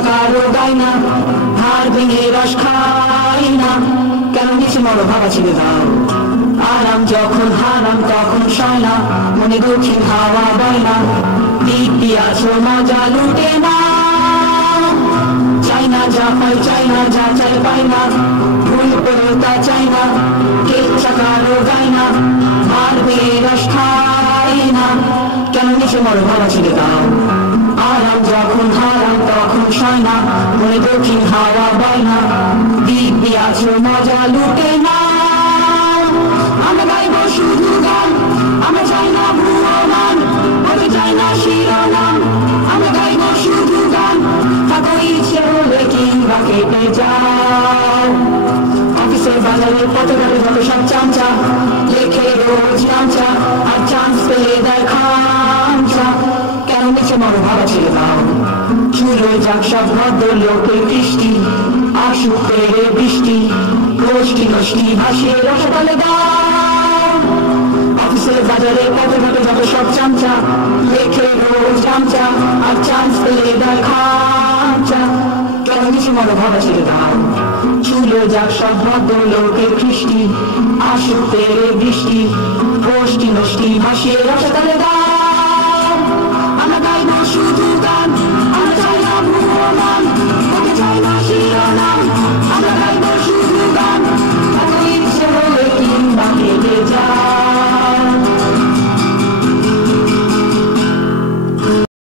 চাকারও গাই না, হাড় ভেঙে রস খাই না, কেন নিচে মরো ভাবা ছেড়ে দাও। আরাম যখন হারাম তখন সয় না, মনে দক্ষিণ হাওয়া বয় না, দিব্যি আছো মজা লুটে না। চাই না যা পাই, চাই না যা চাই পাই না, ভুল করেও তা চাই না, কে চাকারও গাই না, হাড় ভেঙে রস খাই না, কেন নিচে মরো ভাবা ছেড়ে দাও। আরাম যখন হারাম তখন সয় না, মনে দক্ষিণ হাওয়া বয় না, দিব্যি আছো মজা লুটে না। আমরা গাইব শুধু গান, আমরা চাই না ভুবনান, বলতে চাই না শিরোনাম, আমরা গাইব শুধু গান, থাকো ইচ্ছে হলে কিংবা কেটে যাও। অফিসের বাজারের পথে ঘাটে যত সব চামচা, লেখে রোজ নামচা, আর চান্স পেলে দেয় খামচা, কেন নিচে মরো ভাবা ছেড়ে দাও। চুলোয় যাক সব ভদ্র লোকের কৃষ্টি, আসুক পেরে বৃষ্টি, গোষ্ঠী নষ্টি ভাসিয়ে রসাতলে দাও। অফিসের বাজারে পথে ঘাটে যত সব চামচা, লেখে রোজ চামচা, আর চান্স পেলে দেয় খামচা, কেন নিচে মরো ভাবা ছেড়ে দাও। চুলোয় যাক সব ভদ্র লোকের কৃষ্টি, আসুক পেরে বৃষ্টি, গোষ্ঠী নষ্টি ভাসিয়ে রসাতলে দাও।